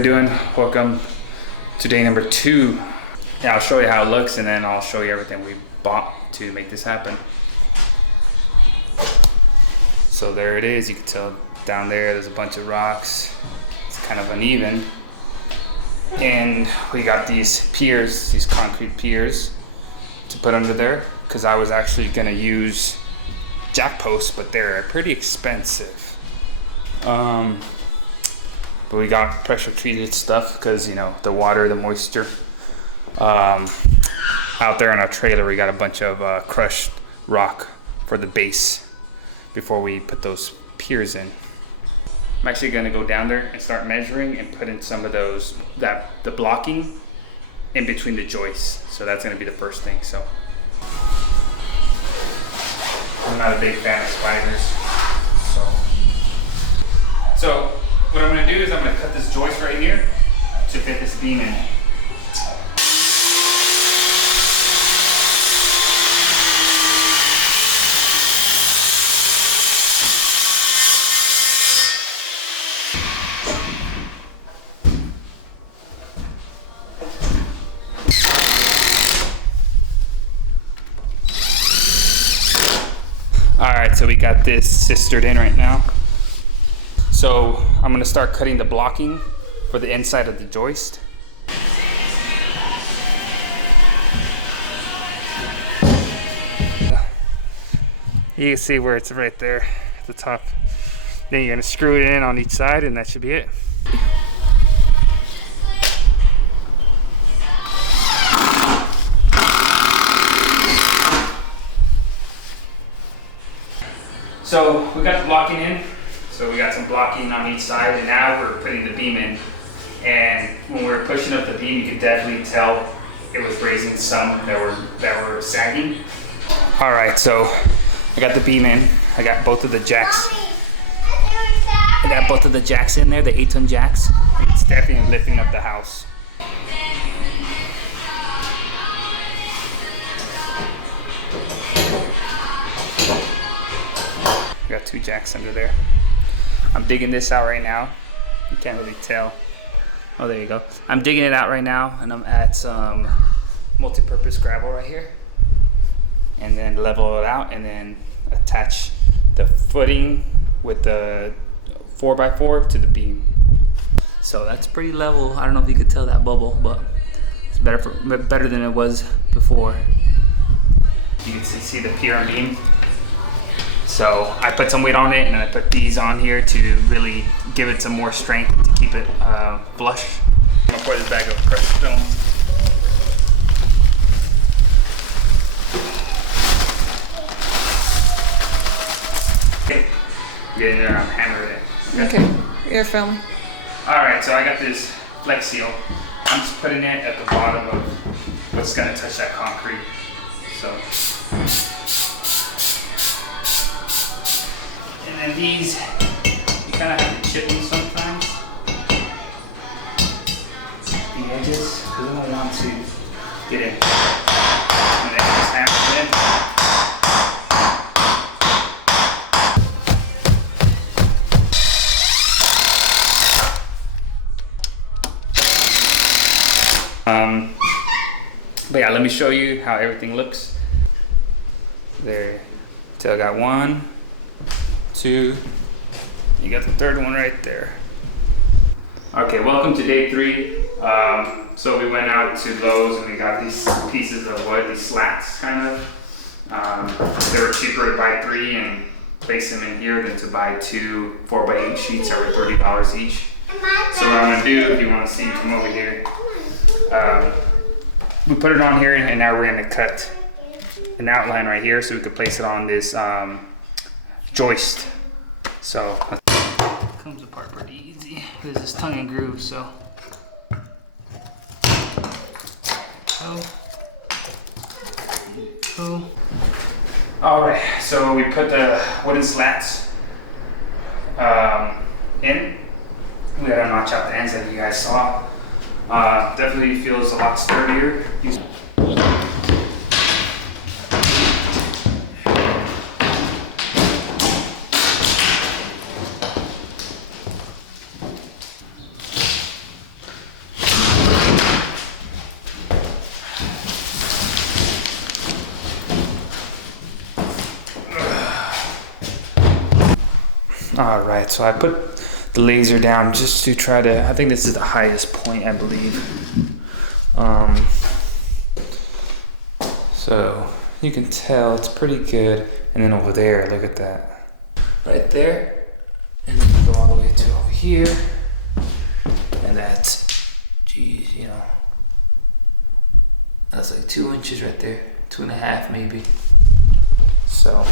everybody doing? Welcome to day number 2. Yeah, I'll show you how it looks and then I'll show you everything we bought to make this happen. So there it is. You can tell down there's a bunch of rocks. It's kind of uneven. And we got these piers, these concrete piers to put under there, because I was actually gonna use jack posts, but they're pretty expensive. But we got pressure treated stuff because, you know, the water, the moisture. Out there in our trailer, we got a bunch of crushed rock for the base before we put those piers in. I'm actually gonna go down there and start measuring and put in some of those, the blocking in between the joists. So that's gonna be the first thing. So I'm not a big fan of spiders. So what I'm gonna do is I'm gonna cut this joist right here to fit this beam in. All right, so we got this sistered in right now. So I'm gonna start cutting the blocking for the inside of the joist. You can see where it's right there at the top. Then you're gonna screw it in on each side and that should be it. So we got the blocking in. So we got some blocking on each side, and now we're putting the beam in. And when we were pushing up the beam, you could definitely tell it was raising some that were sagging. All right, so I got the beam in. I got both of the jacks. I got both of the jacks in there, the 8-ton jacks. It's definitely lifting up the house. Got 2 jacks under there. I'm digging this out right now. You can't really tell. Oh, there you go. I'm digging it out right now, and I'm at some multi-purpose gravel right here. And then level it out, and then attach the footing with the 4x4 to the beam. So that's pretty level. I don't know if you could tell that bubble, but it's better than it was before. You can see the pier and beam. So I put some weight on it, and I put these on here to really give it some more strength to keep it flush. I'm gonna pour this bag of crushed stone. Okay, get in there, I'm hammering it. Okay, you're filming. All right, so I got this Flex Seal. I'm just putting it at the bottom of what's gonna touch that concrete. So. And these, you kind of have to chip them sometimes, the edges, because I don't want to get in. And then just hammer it in. But yeah, let me show you how everything looks. There, so I got 1, 2, you got the third one right there. Okay, welcome to day 3. So we went out to Lowe's and we got these pieces of wood, these slats kind of. They were cheaper to buy 3 and place them in here than to buy 2 4x8 sheets that were $30 each. So what I'm gonna do, if you wanna see, come over here. We put it on here and now we're gonna cut an outline right here so we could place it on this joist. So it comes apart pretty easy. There's this tongue and groove, so. Cool. All right, so we put the wooden slats in. We gotta notch out the ends that you guys saw. Definitely feels a lot sturdier. All right, so I put the laser down just to try to, I think this is the highest point, I believe. So you can tell it's pretty good. And then over there, look at that. Right there. And then go all the way to over here. And that's, geez, you know, that's like 2 inches right there. 2.5 maybe. So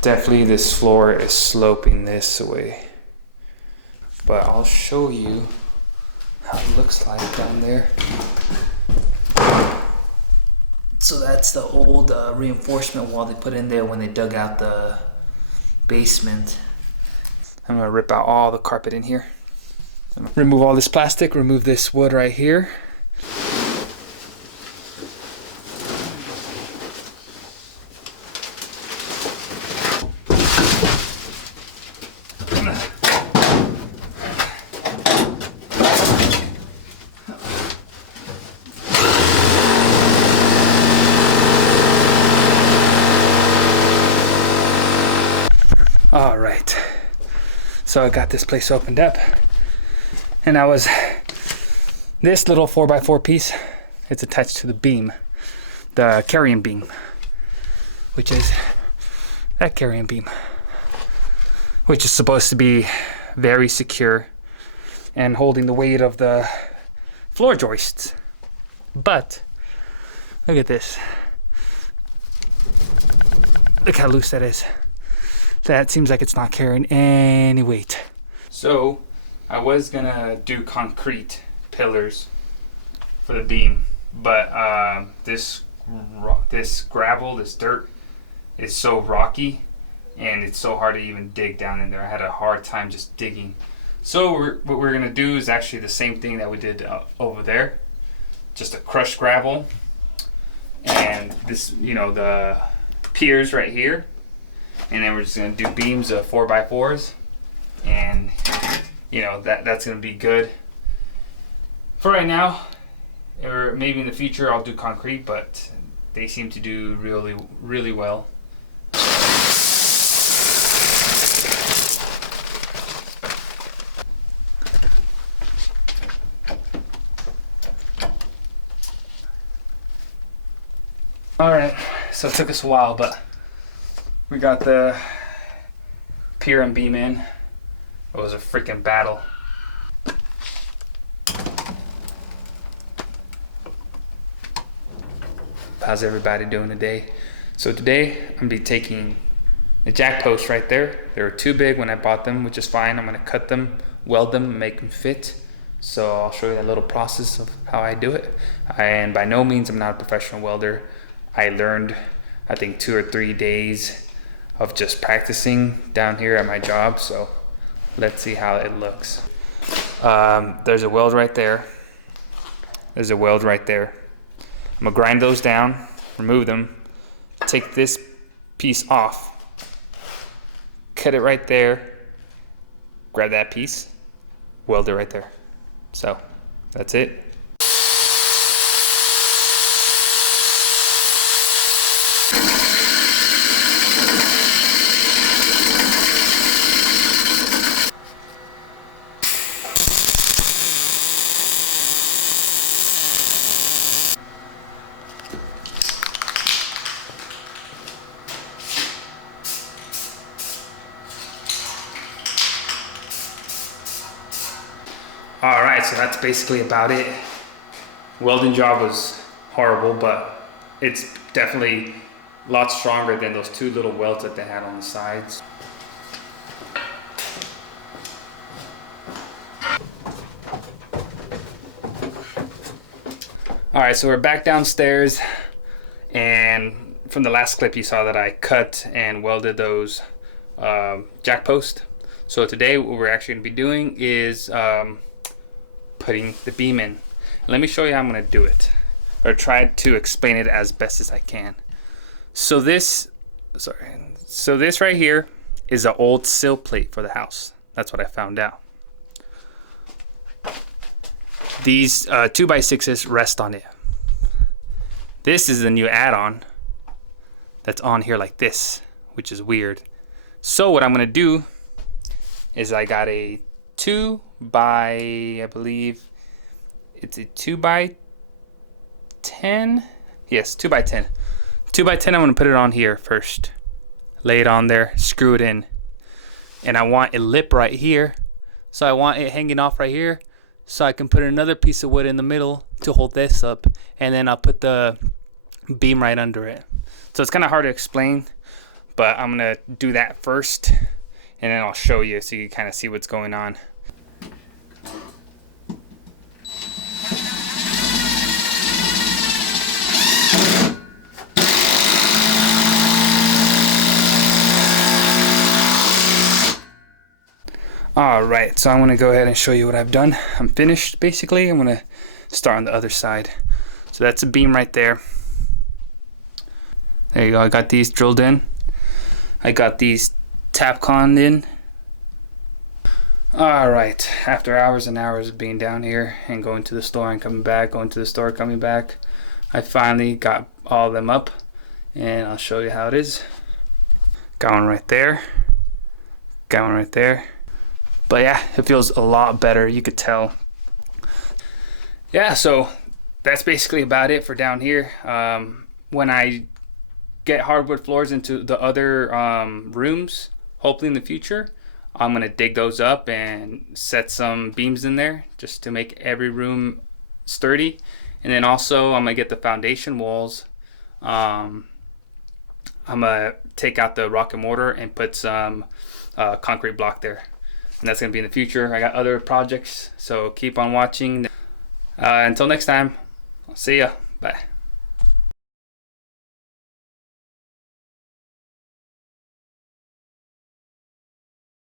definitely this floor is sloping this way. But I'll show you how it looks like down there. So that's the old reinforcement wall they put in there when they dug out the basement. I'm gonna rip out all the carpet in here. Remove all this plastic, remove this wood right here. All right, so I got this place opened up, and this little 4x4 piece, it's attached to the beam, the carrying beam, which is that carrying beam, which is supposed to be very secure and holding the weight of the floor joists. But look at this, look how loose that is. That seems like it's not carrying any weight. So I was gonna do concrete pillars for the beam, but this gravel, this dirt is so rocky, and it's so hard to even dig down in there. I had a hard time just digging. So what we're gonna do is actually the same thing that we did over there, just a crushed gravel, and this, you know, the piers right here. And then we're just gonna do beams of 4x4s, and you know that's gonna be good for right now. Or maybe in the future I'll do concrete, but they seem to do really, really well. All right, so it took us a while, but we got the pier and beam in. It was a freaking battle. How's everybody doing today? So today I'm gonna be taking the jack posts right there. They were too big when I bought them, which is fine. I'm gonna cut them, weld them, make them fit. So I'll show you that little process of how I do it. And by no means I'm not a professional welder. I learned, I think, 2 or 3 days of just practicing down here at my job. So let's see how it looks. There's a weld right there. There's a weld right there. I'm gonna grind those down, remove them, take this piece off, cut it right there, grab that piece, weld it right there. So that's it. All right, so that's basically about it. Welding job was horrible, but it's definitely a lot stronger than those 2 little welds that they had on the sides. All right, so we're back downstairs, and from the last clip you saw that I cut and welded those jack posts. So today what we're actually gonna be doing is putting the beam in. Let me show you how I'm gonna do it, or try to explain it as best as I can. So this right here is an old sill plate for the house. That's what I found out. These 2x6s rest on it. This is the new add-on that's on here like this, which is weird. So what I'm gonna do is I got a 2 by, I believe it's a 2 by 10. Yes, 2 by 10. 2 by 10. I'm gonna put it on here first. Lay it on there, screw it in, and I want a lip right here. So I want it hanging off right here, so I can put another piece of wood in the middle to hold this up, and then I'll put the beam right under it. So it's kind of hard to explain, but I'm gonna do that first, and then I'll show you so you can kind of see what's going on. Alright, so I'm going to go ahead and show you what I've done. I'm finished basically. I'm going to start on the other side. So that's a beam right there. There you go. I got these drilled in. I got these Tapcon in. Alright, after hours and hours of being down here and going to the store and coming back, going to the store, coming back, I finally got all of them up, and I'll show you how it is. Got one right there. Got one right there. But yeah, it feels a lot better, you could tell. Yeah, so that's basically about it for down here. When I get hardwood floors into the other rooms, hopefully in the future, I'm gonna dig those up and set some beams in there just to make every room sturdy. And then also I'm gonna get the foundation walls. I'm gonna take out the rock and mortar and put some concrete block there. And that's going to be in the future. I got other projects, so keep on watching. Until next time, I'll see ya. Bye.